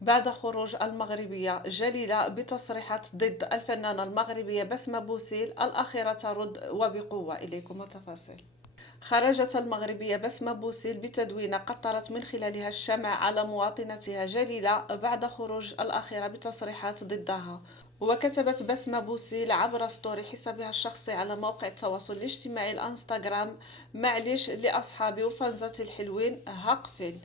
بعد خروج المغربية جليلة بتصريحات ضد الفنانة المغربية بسمة بوسيل، الأخيرة ترد وبقوة. إليكم التفاصيل. خرجت المغربية بسمة بوسيل بتدوينة قطرت من خلالها الشمع على مواطنتها جليلة بعد خروج الأخيرة بتصريحات ضدها. وكتبت بسمة بوسيل عبر ستوري حسابها الشخصي على موقع التواصل الاجتماعي الانستغرام: معليش لأصحابي وفانزاتي الحلوين، هقفل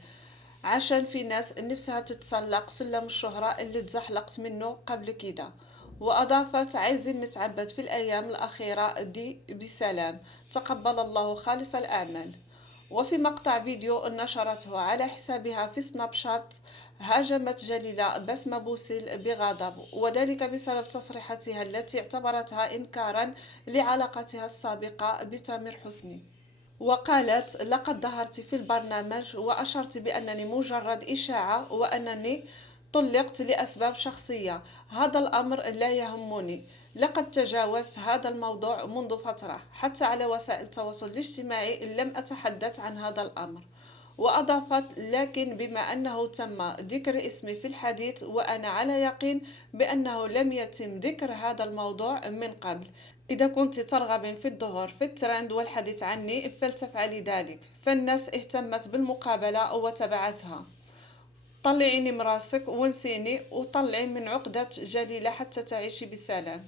عشان في ناس نفسها تتسلق سلم الشهرة اللي تزحلقت منه قبل كده. وأضافت: عايزين نتعبد في الأيام الأخيرة دي بسلام، تقبل الله خالص الأعمال. وفي مقطع فيديو نشرته على حسابها في سناب شات، هاجمت جليلة بسمة بوسيل بغضب، وذلك بسبب تصريحاتها التي اعتبرتها إنكارا لعلاقتها السابقة بتامر حسني. وقالت: لقد ظهرت في البرنامج وأشرت بأنني مجرد إشاعة وأنني طلقت لأسباب شخصية. هذا الأمر لا يهمني. لقد تجاوزت هذا الموضوع منذ فترة، حتى على وسائل التواصل الاجتماعي لم أتحدث عن هذا الأمر. وأضافت: لكن بما أنه تم ذكر اسمي في الحديث وأنا على يقين بأنه لم يتم ذكر هذا الموضوع من قبل. إذا كنت ترغبين في الظهور في الترند والحديث عني فلتفعلي ذلك. فالناس اهتمت بالمقابلة وتبعتها. طلعيني مراسك ونسيني وطلعي من عقدة جليلة حتى تعيشي بسلام.